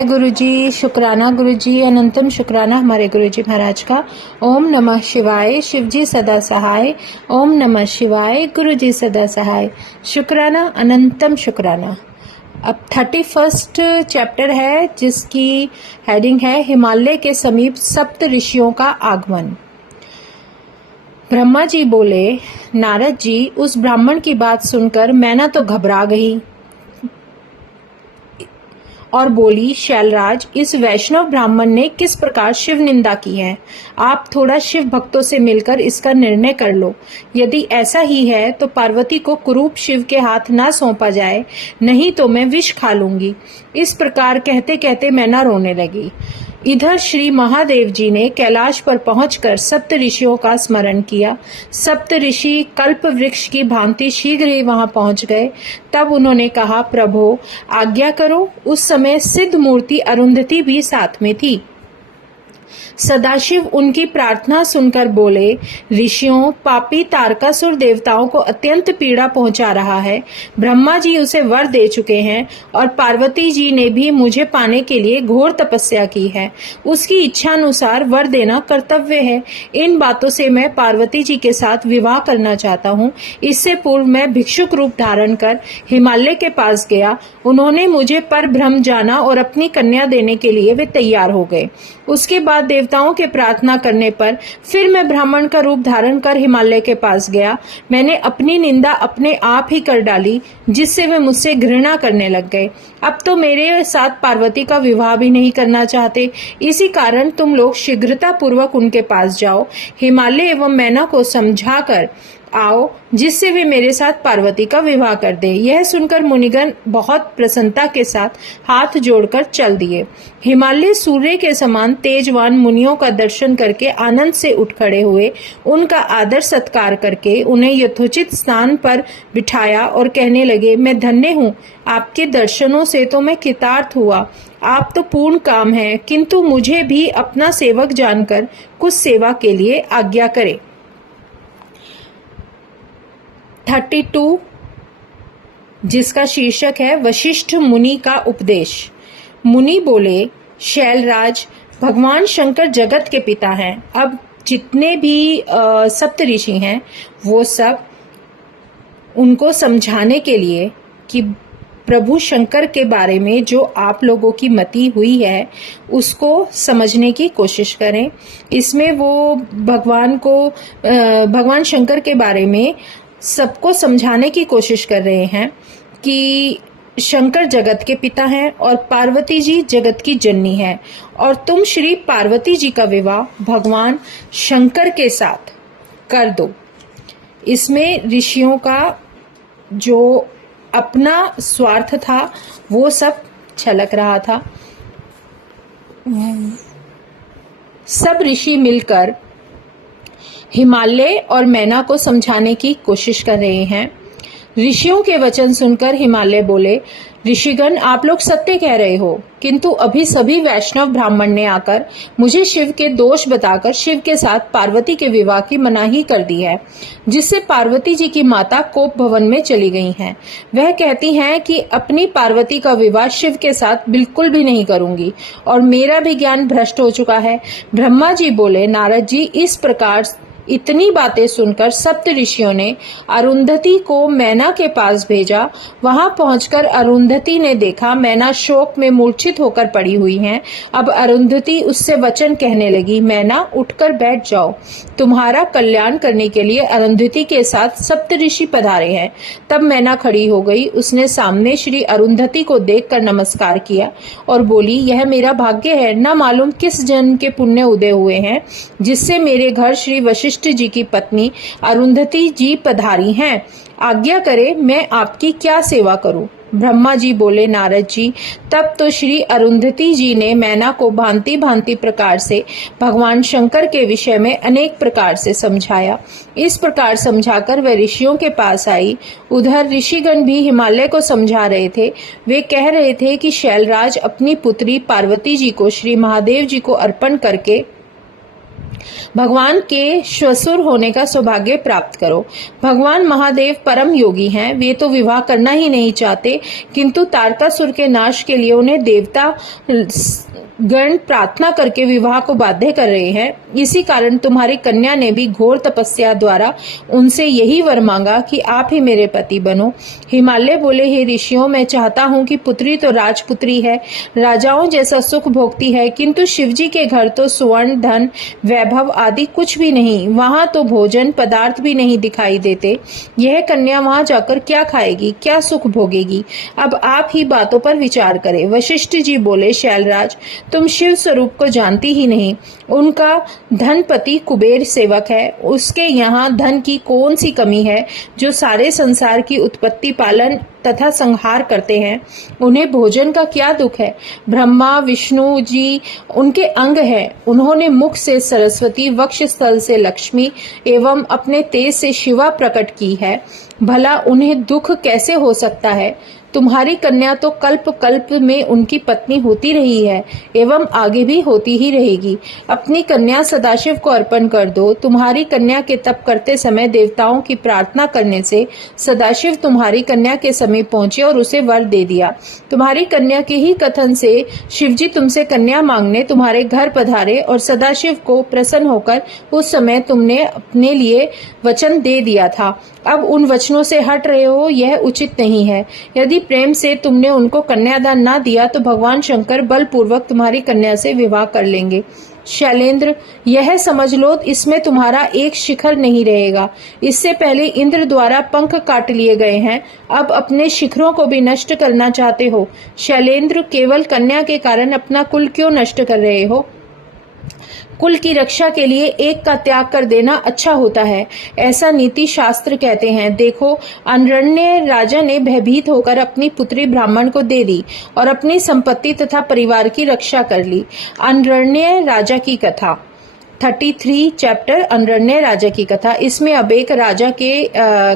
गुरुजी, शुक्राना गुरुजी, अनंतम शुक्राना हमारे गुरुजी महाराज का। ओम नमः शिवाय, शिवजी सदा सहाय। ओम नमः शिवाय, गुरुजी सदा सहाय। शुक्राना, अनंतम शुक्राना। अब 31st चैप्टर है जिसकी हेडिंग है हिमालय के समीप सप्त ऋषियों का आगमन। ब्रह्मा जी बोले, नारद जी, उस ब्राह्मण की बात सुनकर मैना तो घबरा गई और बोली, शैलराज, इस वैष्णव ब्राह्मण ने किस प्रकार शिव निंदा की है। आप थोड़ा शिव भक्तों से मिलकर इसका निर्णय कर लो। यदि ऐसा ही है तो पार्वती को कुरूप शिव के हाथ ना सौंपा जाए, नहीं तो मैं विष खा लूंगी। इस प्रकार कहते कहते मैना रोने लगी। इधर श्री महादेव जी ने कैलाश पर पहुंचकर सप्त ऋषियों का स्मरण किया। सप्त ऋषि कल्प वृक्ष की भांति शीघ्र ही वहां पहुंच गए। तब उन्होंने कहा, प्रभो आज्ञा करो। उस समय सिद्ध मूर्ति अरुंधति भी साथ में थी। सदाशिव उनकी प्रार्थना सुनकर बोले, ऋषियों, पापी तारकासुर देवताओं को अत्यंत पीड़ा पहुंचा रहा है। ब्रह्मा जी उसे वर दे चुके हैं और पार्वती जी ने भी मुझे पाने के लिए घोर तपस्या की है। उसकी इच्छा अनुसार वर देना कर्तव्य है। इन बातों से मैं पार्वती जी के साथ विवाह करना चाहता हूँ। इससे पूर्व मैं भिक्षुक रूप धारण कर हिमालय के पास गया। उन्होंने मुझे पर ब्रह्म जाना और अपनी कन्या देने के लिए वे तैयार हो गए। उसके बाद देवताओं के प्रार्थना करने पर फिर मैं ब्राह्मण का रूप धारण कर हिमालय के पास गया। मैंने अपनी निंदा अपने आप ही कर डाली, जिससे वे मुझसे घृणा करने लग गए। अब तो मेरे साथ पार्वती का विवाह भी नहीं करना चाहते। इसी कारण तुम लोग शीघ्रता पूर्वक उनके पास जाओ, हिमालय एवं मैना को समझाकर आओ, जिससे वे मेरे साथ पार्वती का विवाह कर दे। यह सुनकर मुनिगण बहुत प्रसन्नता के साथ हाथ जोड़कर चल दिए। हिमालय सूर्य के समान तेजवान मुनियों का दर्शन करके आनंद से उठ खड़े हुए। उनका आदर सत्कार करके उन्हें यथोचित स्थान पर बिठाया और कहने लगे, मैं धन्य हूँ। आपके दर्शनों से तो मैं कृतार्थ हुआ। आप तो पूर्ण काम है, किंतु मुझे भी अपना सेवक जानकर कुछ सेवा के लिए आज्ञा करे। 32 जिसका शीर्षक है वशिष्ठ मुनि का उपदेश। मुनि बोले, शैलराज, भगवान शंकर जगत के पिता हैं। अब जितने भी सप्त ऋषि हैं वो सब उनको समझाने के लिए कि प्रभु शंकर के बारे में जो आप लोगों की मति हुई है उसको समझने की कोशिश करें। इसमें वो भगवान शंकर के बारे में सबको समझाने की कोशिश कर रहे हैं कि शंकर जगत के पिता हैं और पार्वती जी जगत की जननी है, और तुम श्री पार्वती जी का विवाह भगवान शंकर के साथ कर दो। इसमें ऋषियों का जो अपना स्वार्थ था वो सब छलक रहा था। सब ऋषि मिलकर हिमालय और मैना को समझाने की कोशिश कर रहे हैं। ऋषियों के वचन सुनकर हिमालय बोले, ऋषिगण, आप लोग सत्य कह रहे हो, किंतु अभी सभी वैष्णव ब्राह्मण ने आकर मुझे शिव के दोष बताकर शिव के साथ पार्वती के विवाह की मनाही कर दी है, जिससे पार्वती जी की माता कोप भवन में चली गई हैं। वह कहती हैं कि अपनी पार्वती का विवाह शिव के साथ बिल्कुल भी नहीं करूंगी और मेरा भी ज्ञान भ्रष्ट हो चुका है। ब्रह्मा जी बोले, नारद जी, इस प्रकार इतनी बातें सुनकर सप्त ऋषियों ने अरुंधति को मैना के पास भेजा। वहां पहुंचकर अरुंधति ने देखा मैना शोक में मूर्छित होकर पड़ी हुई हैं। अब अरुंधति उससे वचन कहने लगी, मैना, उठकर बैठ जाओ। तुम्हारा कल्याण करने के लिए अरुंधति के साथ सप्त ऋषि पधारे हैं। तब मैना खड़ी हो गई। उसने सामने श्री अरुंधति को देखकर नमस्कार किया और बोली, यह मेरा भाग्य है, न मालूम किस जन्म के पुण्य उदय हुए हैं, जिससे मेरे घर श्री वशिष्ठ जी की पत्नी अरुंधति जी पधारी हैं। आज्ञा करे, मैं आपकी क्या सेवा करूं। ब्रह्मा जी बोले, नारद जी, तब तो श्री अरुंधति जी ने मैना को भांति भांति प्रकार से भगवान शंकर के विषय में अनेक प्रकार से समझाया। इस प्रकार समझाकर वह ऋषियों के पास आई। उधर ऋषिगण भी हिमालय को समझा रहे थे। वे कह रहे थे कि शैलराज अपनी पुत्री पार्वती जी को श्री महादेव जी को अर्पण करके भगवान के श्वसुर होने का सौभाग्य प्राप्त करो। भगवान महादेव परम योगी हैं, वे तो विवाह करना ही नहीं चाहते, किंतु तारकासुर के नाश के लिए उन्हें देवता गण प्रार्थना करके विवाह को बाध्य कर रहे हैं। इसी कारण तुम्हारी कन्या ने भी घोर तपस्या द्वारा उनसे यही वर मांगा कि आप ही मेरे पति बनो। हिमालय बोले, हे ऋषियों, मैं चाहता हूँ कि पुत्री तो राजपुत्री है, राजाओं जैसा सुख भोगती है, किंतु शिवजी के घर तो स्वर्ण, धन, वैभव आदि कुछ भी नहीं, वहां तो भोजन पदार्थ भी नहीं दिखाई देते। यह कन्या वहां जाकर क्या खाएगी, क्या सुख भोगेगी? अब आप ही बातों पर विचार करें। वशिष्ठ जी बोले, शैलराज, तुम शिव स्वरूप को जानती ही नहीं। उनका धनपति कुबेर सेवक है, उसके यहाँ धन की कौन सी कमी है जो सारे संसार की उत्पत्ति, पालन तथा संहार करते हैं। उन्हें भोजन का क्या दुख है? ब्रह्मा विष्णु जी उनके अंग हैं। उन्होंने मुख से सरस्वती, वक्ष स्थल से लक्ष्मी एवं अपने तेज से शिवा प्रकट की है। भला उन्हें दुख कैसे हो सकता है? तुम्हारी कन्या तो कल्प कल्प में उनकी पत्नी होती रही है एवं आगे भी होती ही रहेगी। अपनी कन्या सदाशिव को अर्पण कर दो। तुम्हारी कन्या के तप करते समय देवताओं की प्रार्थना करने से सदाशिव तुम्हारी कन्या के समीप पहुंचे और उसे वर दे दिया। तुम्हारी कन्या के ही कथन से शिवजी तुमसे कन्या मांगने तुम्हारे घर पधारे और सदाशिव को प्रसन्न होकर उस समय तुमने अपने लिए वचन दे दिया था। अब उन वचनों से हट रहे हो, यह उचित नहीं है। यदि प्रेम से तुमने उनको कन्यादान ना दिया तो भगवान शंकर बलपूर्वक तुम्हारी कन्या से विवाह कर लेंगे। शैलेंद्र, यह समझ लो, इसमें तुम्हारा एक शिखर नहीं रहेगा। इससे पहले इंद्र द्वारा पंख काट लिए गए हैं, अब अपने शिखरों को भी नष्ट करना चाहते हो। शैलेंद्र, केवल कन्या के कारण अपना कुल क्यों नष्ट कर रहे हो? कुल की रक्षा के लिए एक का त्याग कर देना अच्छा होता है, ऐसा नीति शास्त्र कहते हैं। देखो, अनरण्य राजा ने भयभीत होकर अपनी पुत्री ब्राह्मण को दे दी और अपनी संपत्ति तथा परिवार की रक्षा कर ली। अनरण्य राजा की कथा 33 चैप्टर अनरण्य राजा की कथा। इसमें अब एक राजा के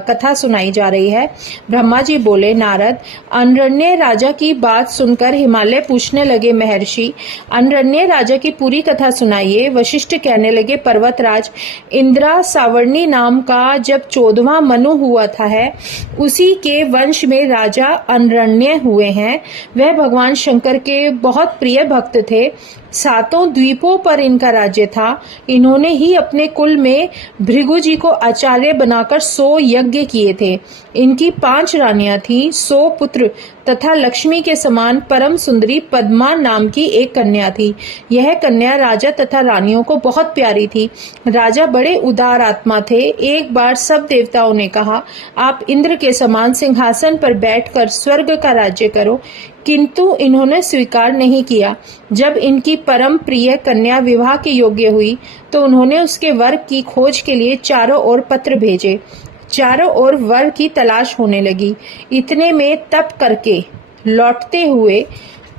कथा सुनाई जा रही है। ब्रह्मा जी बोले, नारद, अनरण्य राजा की बात सुनकर हिमालय पूछने लगे, महर्षि, अनरण्य राजा की पूरी कथा सुनाइए। वशिष्ठ कहने लगे, पर्वतराज, इंद्रा सावर्णी नाम का जब 14वां मनु हुआ था है, उसी के वंश में राजा अनरण्य हुए हैं। वह भगवान शंकर के बहुत प्रिय भक्त थे। 7 द्वीपों पर इनका राज्य था। इन्होंने ही अपने कुल में भृगु जी को आचार्य बनाकर 100 यज्ञ किए थे। इनकी 5 रानियां थीं, 100 पुत्र तथा लक्ष्मी के समान परम सुंदरी पद्मा नाम की एक कन्या थी। यह कन्या राजा तथा रानियों को बहुत प्यारी थी। राजा बड़े उदार आत्मा थे। एक बार सब देवताओं ने कहा, आप इंद्र के समान सिंहासन पर बैठकर स्वर्ग का राज्य करो, किंतु इन्होंने स्वीकार नहीं किया। जब इनकी परम प्रिय कन्या विवाह के योग्य हुई तो उन्होंने उसके वर की खोज के लिए चारों ओर पत्र भेजे। चारों ओर वर की तलाश होने लगी। इतने में तप करके लौटते हुए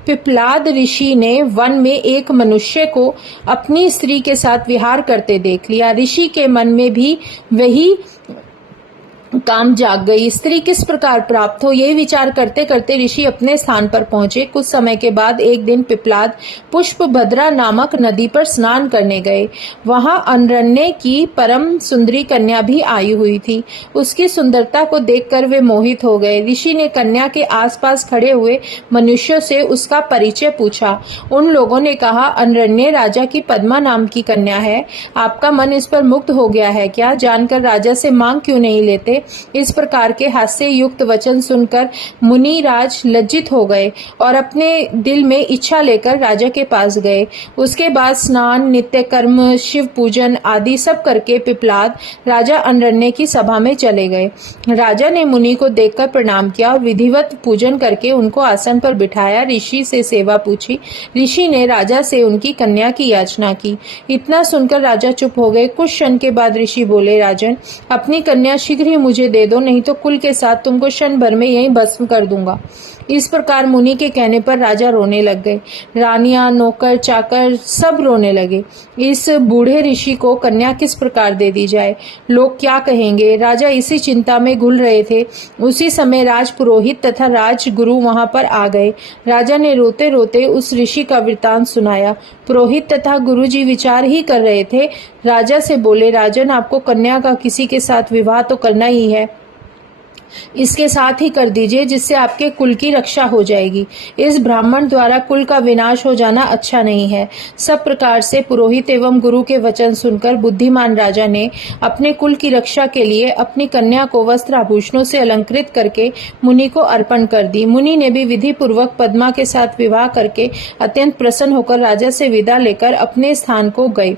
पिप्लाद ऋषि ने वन में एक मनुष्य को अपनी स्त्री के साथ विहार करते देख लिया। ऋषि के मन में भी वही काम जाग गई। स्त्री किस प्रकार प्राप्त हो, यही विचार करते करते ऋषि अपने स्थान पर पहुंचे। कुछ समय के बाद एक दिन पिप्लाद पुष्पभद्रा नामक नदी पर स्नान करने गए। वहां अनरण्य की परम सुंदरी कन्या भी आई हुई थी। उसकी सुंदरता को देखकर वे मोहित हो गए। ऋषि ने कन्या के आसपास खड़े हुए मनुष्यों से उसका परिचय पूछा। उन लोगों ने कहा, अनरण्य राजा की पद्मा नाम की कन्या है। आपका मन इस पर मुग्ध हो गया है क्या? जानकर राजा से मांग क्यों नहीं लेते? इस प्रकार के हास्य युक्त वचन सुनकर मुनि राज लज्जित हो गए और अपने दिल में इच्छा लेकर राजा के पास गए। उसके बाद स्नान, नित्य कर्म, शिव पूजन आदि सब करके पिप्लाद राजा अनरण्य की सभा में चले गए। राजा ने मुनि को देखकर प्रणाम किया और विधिवत पूजन करके उनको आसन पर बिठाया। ऋषि से सेवा पूछी। ऋषि ने राजा से उनकी कन्या की याचना की। इतना सुनकर राजा चुप हो गए। कुछ क्षण के बाद ऋषि बोले, राजन, अपनी कन्या शीघ्र ही मुझे दे दो, नहीं तो कुल के साथ तुमको क्षण भर में यहीं भस्म कर दूंगा। इस प्रकार मुनि के कहने पर राजा रोने लग गए। रानियां, नौकर, चाकर सब रोने लगे। इस बूढ़े ऋषि को कन्या किस प्रकार दे दी जाए, लोग क्या कहेंगे। राजा इसी चिंता में घुल रहे थे। उसी समय राज पुरोहित तथा राजगुरु वहां पर आ गए। राजा ने रोते रोते उस ऋषि का वृतांत सुनाया। पुरोहित तथा गुरुजी विचार ही कर रहे थे। राजा से बोले, राजन, आपको कन्या का किसी के साथ विवाह तो करना ही है, इसके साथ ही कर दीजिए, जिससे आपके कुल की रक्षा हो जाएगी। इस ब्राह्मण द्वारा कुल का विनाश हो जाना अच्छा नहीं है। सब प्रकार से पुरोहित एवं गुरु के वचन सुनकर बुद्धिमान राजा ने अपने कुल की रक्षा के लिए अपनी कन्या को वस्त्र आभूषणों से अलंकृत करके मुनि को अर्पण कर दी। मुनि ने भी विधि पूर्वक पद्मा के साथ विवाह करके अत्यंत प्रसन्न होकर राजा से विदा लेकर अपने स्थान को गए।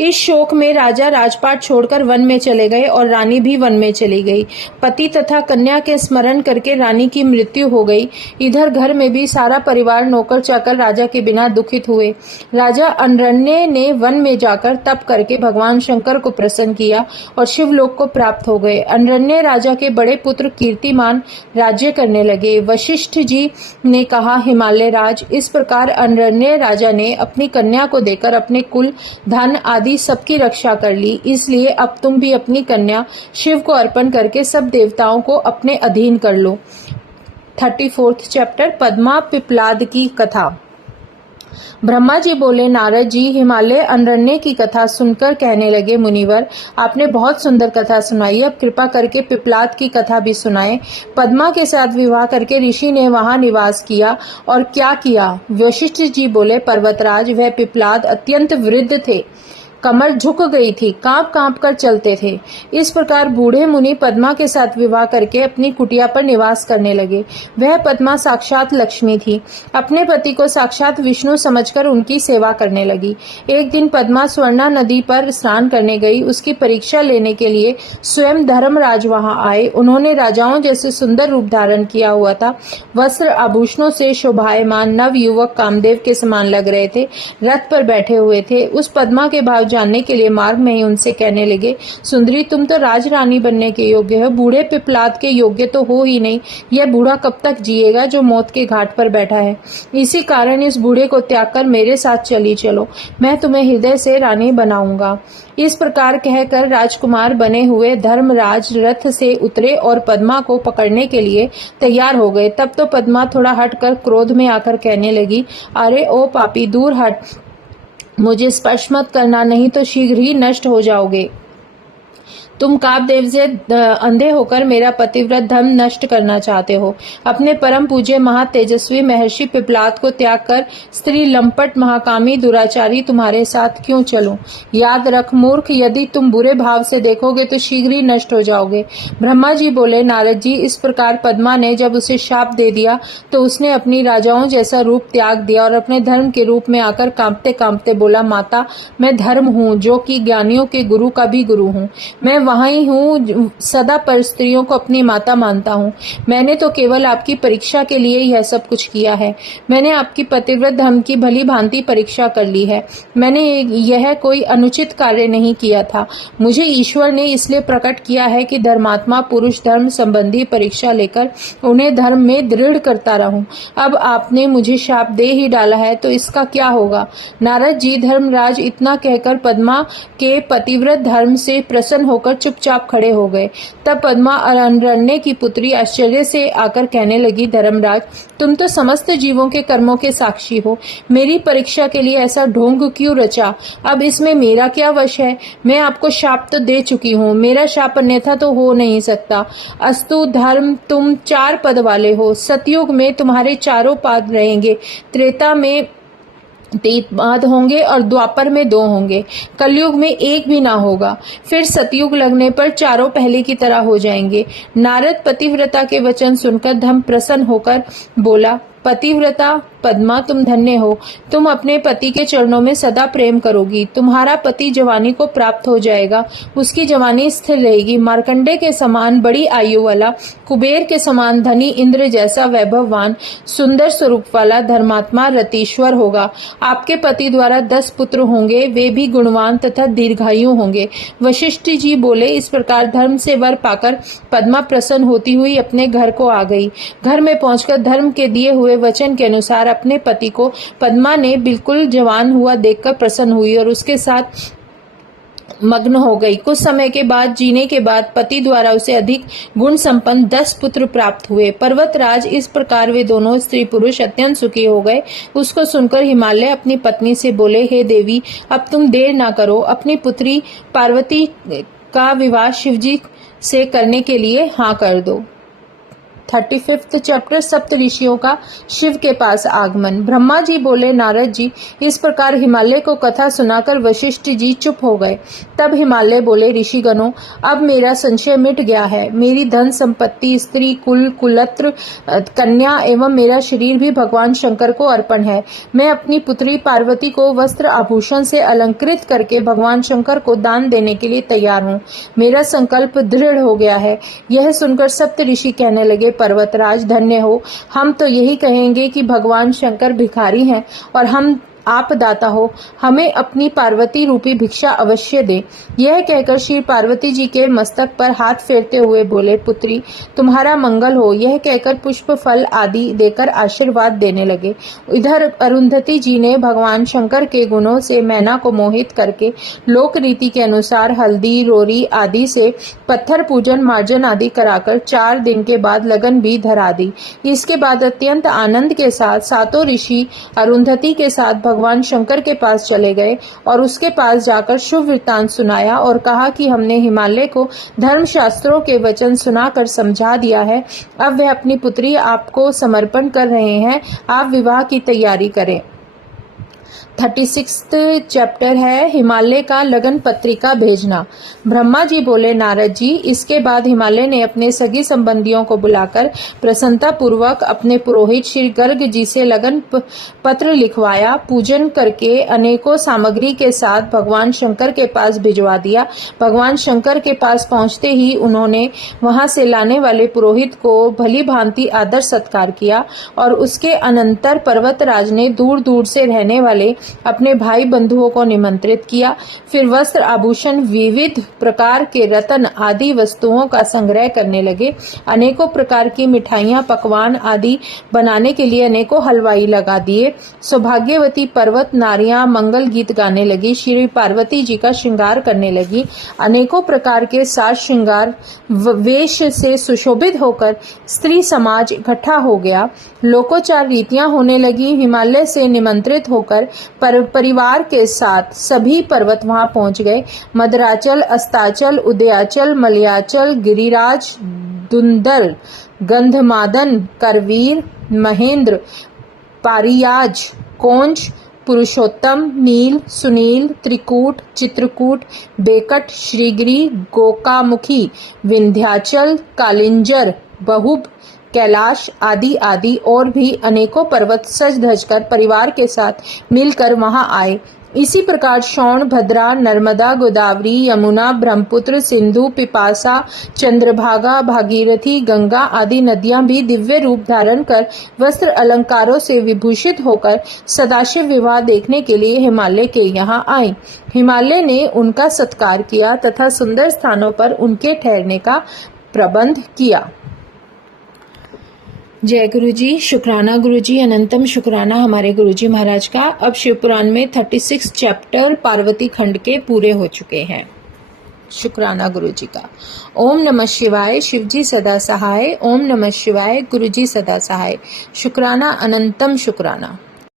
इस शोक में राजा राजपाट छोड़कर वन में चले गए और रानी भी वन में चली गई। पति तथा कन्या के स्मरण करके रानी की मृत्यु हो गई। इधर घर में भी सारा परिवार नौकर चाकर राजा के बिना दुखित हुए। राजा अनरण्य ने वन में जाकर तप करके भगवान शंकर को प्रसन्न किया और शिवलोक को प्राप्त हो गए। अनरण्य राजा के बड़े पुत्र कीर्तिमान राज्य करने लगे। वशिष्ठ जी ने कहा, हिमालय राज, इस प्रकार अनरण्य राजा ने अपनी कन्या को देकर अपने कुल, धन आदि सबकी रक्षा कर ली। इसलिए अब तुम भी अपनी कन्या शिव को अर्पण करके सब देवताओं को अपने अधीन कर लो। 34वां चैप्टर, पद्मा पिप्लाद की कथा। ब्रह्मा जी बोले, नारद जी, हिमालय अनरण्य की कथा सुनकर कहने लगे, मुनिवर, आपने बहुत सुंदर कथा सुनाई, अब कृपा करके पिप्लाद की कथा भी सुनाएं। पद्मा के साथ विवाह करके ऋषि ने वहां निवास किया और क्या किया। वशिष्ठ जी बोले, पर्वतराज, वह पिप्लाद अत्यंत वृद्ध थे, कमर झुक गई थी, कांप कांप कर चलते थे। इस प्रकार बूढ़े मुनि पद्मा के साथ विवाह करके अपनी कुटिया पर निवास करने लगे। वह पद्मा साक्षात लक्ष्मी थी। अपने पति को साक्षात विष्णु समझकर उनकी सेवा करने लगी। एक दिन पद्मा स्वर्णा नदी पर स्नान करने गई। उसकी परीक्षा लेने के लिए स्वयं धर्मराज वहां आए। उन्होंने राजाओं जैसे सुंदर रूप धारण किया हुआ था। वस्त्र आभूषणों से शोभायमान नव युवक कामदेव के समान लग रहे थे। रथ पर बैठे हुए थे। उस पद्मा के भाव जानने के लिए मार्ग में ही उनसे कहने लगे, सुंदरी, तुम तो राजरानी बनने के योग्य हो, बूढ़े पिप्लाद के योग्य तो हो ही नहीं। यह बूढ़ा कब तक जिएगा जो मौत के घाट पर बैठा है। इसी कारण इस बूढ़े को त्याग कर मेरे साथ चली चलो, मैं तुम्हें हृदय से रानी बनाऊंगा। इस प्रकार कहकर राजकुमार बने हुए धर्मराज रथ से उतरे और पद्मा को पकड़ने के लिए तैयार हो गए। तब तो पद्मा थोड़ा हटकर क्रोध में आकर कहने लगी, अरे ओ पापी, दूर हट, मुझे स्पर्श मत करना, नहीं तो शीघ्र ही नष्ट हो जाओगे। तुम कामदेव से अंधे होकर मेरा पतिव्रत धर्म नष्ट करना चाहते हो। अपने परम पूज्य महातेजस्वी महर्षि पिप्लाद को त्याग कर स्त्री लंपट महाकामी दुराचारी तुम्हारे साथ क्यों चलूं? याद रख मूर्ख, यदि तुम बुरे भाव से देखोगे तो शीघ्र ही नष्ट हो जाओगे। ब्रह्मा जी बोले, नारद जी, इस प्रकार पद्मा ने जब उसे शाप दे दिया तो उसने अपनी राजाओं जैसा रूप त्याग दिया और अपने धर्म के रूप में आकर कांपते कांपते बोला, माता, मैं धर्म हूँ, जो कि ज्ञानियों के गुरु का भी गुरु हूँ। मैं वहीं हूँ, सदा पर स्त्रियों को अपनी माता मानता हूँ। मैंने तो केवल आपकी परीक्षा के लिए यह सब कुछ किया है। मैंने आपकी पतिव्रत धर्म की भली भांति परीक्षा कर ली है। मैंने यह कोई अनुचित कार्य नहीं किया था। मुझे ईश्वर ने इसलिए प्रकट किया है कि धर्मात्मा पुरुष धर्म संबंधी परीक्षा लेकर उन्हें धर्म में दृढ़ करता रहूं। अब आपने मुझे शाप दे ही डाला है तो इसका क्या होगा? नारद जी, धर्मराज इतना कहकर पद्मा के पतिव्रत धर्म से प्रसन्न होकर चुपचाप खड़े हो गए। तब पद्मा अरण्य की पुत्री आश्चर्य से आकर कहने लगी, धर्मराज, तुम तो समस्त जीवों के कर्मों के साक्षी हो। मेरी परीक्षा के लिए ऐसा ढोंग क्यों रचा? अब इसमें मेरा क्या वश है? मैं आपको शाप तो दे चुकी हूँ, मेरा शाप अन्यथा तो हो नहीं सकता। अस्तु धर्म, तुम 4 पद वाले हो। सतयुग में तुम्हारे 4 पाद रहेंगे, त्रेता में 3 पाद होंगे और द्वापर में 2 होंगे। कलयुग में 1 भी ना होगा। फिर सतयुग लगने पर 4 पहले की तरह हो जाएंगे। नारद पतिव्रता के वचन सुनकर धर्म प्रसन्न होकर बोला, पतिव्रता पद्मा, तुम धन्य हो, तुम अपने पति के चरणों में सदा प्रेम करोगी। तुम्हारा पति जवानी को प्राप्त हो जाएगा, उसकी जवानी स्थिर रहेगी। मार्कंडे के समान बड़ी आयु वाला, कुबेर के समान धनी, इंद्र जैसा वैभववान, सुंदर स्वरूप वाला धर्मात्मा रतीश्वर होगा। आपके पति द्वारा 10 पुत्र होंगे, वे भी गुणवान तथा दीर्घायु होंगे। वशिष्ठ जी बोले। इस प्रकार धर्म से वर पाकर पद्मा प्रसन्न होती हुई अपने घर को आ गई। घर में पहुंचकर धर्म के दिए हुए वचन के अनुसार अपने पति को पद्मा ने बिल्कुल जवान हुआ देखकर प्रसन्न हुई और उसके साथ मग्न हो गई। कुछ समय के बाद जीने के बाद पति द्वारा उसे अधिक गुण संपन्न 10 पुत्र प्राप्त हुए। पर्वतराज, इस प्रकार वे दोनों स्त्री पुरुष अत्यंत सुखी हो गए। उसको सुनकर हिमालय अपनी पत्नी से बोले, हे देवी, अब तुम देर ना करो, अपनी पुत्री पार्वती का विवाह शिवजी से करने के लिए हाँ कर दो। 35वां चैप्टर, सप्त ऋषियों का शिव के पास आगमन। ब्रह्मा जी बोले, नारद जी, इस प्रकार हिमालय को कथा सुनाकर वशिष्ठ जी चुप हो गए। तब हिमालय बोले, ऋषिगणों, अब मेरा संशय मिट गया है। मेरी धन संपत्ति, स्त्री कुल, कुलत्र, कन्या एवं मेरा शरीर भी भगवान शंकर को अर्पण है। मैं अपनी पुत्री पार्वती को वस्त्र आभूषण से अलंकृत करके भगवान शंकर को दान देने के लिए तैयार हूँ। मेरा संकल्प दृढ़ हो गया है। यह सुनकर सप्त ऋषि कहने लगे, पर्वतराज, धन्य हो, हम तो यही कहेंगे कि भगवान शंकर भिखारी हैं और आप दाता हो, हमें अपनी पार्वती रूपी भिक्षा अवश्य दे। यह कहकर श्री पार्वती जी के मस्तक पर हाथ फेरते हुए बोले, पुत्री, तुम्हारा मंगल हो। यह कहकर पुष्प फल आदि देकर आशीर्वाद देने लगे। इधर अरुंधति जी ने भगवान शंकर के गुणों से मैना को मोहित करके लोक रीति के अनुसार हल्दी, रोरी आदि से पत्थर पूजन मार्जन आदि कराकर 4 दिन के बाद लगन भी धरा दी। इसके बाद अत्यंत आनंद के साथ सातों ऋषि अरुंधति के साथ भगवान शंकर के पास चले गए और उसके पास जाकर शुभ वृत्तांत सुनाया और कहा कि हमने हिमालय को धर्मशास्त्रों के वचन सुनाकर समझा दिया है। अब वह अपनी पुत्री आपको समर्पण कर रहे हैं, आप विवाह की तैयारी करें। 36वां चैप्टर है, हिमालय का लगन पत्रिका भेजना। ब्रह्मा जी बोले, नारद जी, इसके बाद हिमालय ने अपने सगी संबंधियों को बुलाकर प्रसन्नता पूर्वक अपने पुरोहित श्री गर्ग जी से लगन पत्र लिखवाया। पूजन करके अनेकों सामग्री के साथ भगवान शंकर के पास भिजवा दिया। भगवान शंकर के पास पहुंचते ही उन्होंने वहां से लाने वाले पुरोहित को भली भांति आदर सत्कार किया और उसके अनंतर पर्वतराज ने दूर दूर से रहने वाले अपने भाई बंधुओं को निमंत्रित किया। फिर वस्त्र आभूषण, विविध प्रकार के रत्न आदि वस्तुओं का संग्रह करने लगे। अनेकों प्रकार की मिठाइयां, पकवान आदि बनाने के लिए अनेकों हलवाई लगा दिए। सौभाग्यवती पर्वत नारियां मंगल गीत गाने लगी, श्री पार्वती जी का श्रृंगार करने लगी। अनेकों प्रकार के साज श्रृंगार वेश से सुशोभित होकर स्त्री समाज इकट्ठा हो गया। लोकोचार रीतियां होने लगी। हिमालय से निमंत्रित होकर परिवार के साथ सभी पर्वत वहां पहुंच गए। मदराचल, अस्ताचल, उदयाचल, मलयाचल, गिरिराज, दुंदर, गंधमादन, करवीर, महेंद्र, पारियाज, कोंच, पुरुषोत्तम, नील, सुनील, त्रिकूट, चित्रकूट, बेकट, श्रीगिरी, गोकामुखी, विंध्याचल, कालिंजर, बहुब, कैलाश आदि आदि और भी अनेकों पर्वत सज धजकर परिवार के साथ मिलकर वहां आए। इसी प्रकार शौण, भद्रा, नर्मदा, गोदावरी, यमुना, ब्रह्मपुत्र, सिंधु, पिपासा, चंद्रभागा, भागीरथी, गंगा आदि नदियां भी दिव्य रूप धारण कर वस्त्र अलंकारों से विभूषित होकर सदाशिव विवाह देखने के लिए हिमालय के यहाँ आई। हिमालय ने उनका सत्कार किया तथा सुंदर स्थानों पर उनके ठहरने का प्रबंध किया। जय गुरु जी, शुक्राना गुरु जी, अनंतम शुक्राना हमारे गुरु जी महाराज का। अब शिवपुराण में 36 चैप्टर पार्वती खंड के पूरे हो चुके हैं। शुक्राना गुरु जी का। ओम नमः शिवाय, शिव जी सदा सहाय। ओम नमः शिवाय, गुरु जी सदा सहाय। शुक्राना, अनंतम शुक्राना।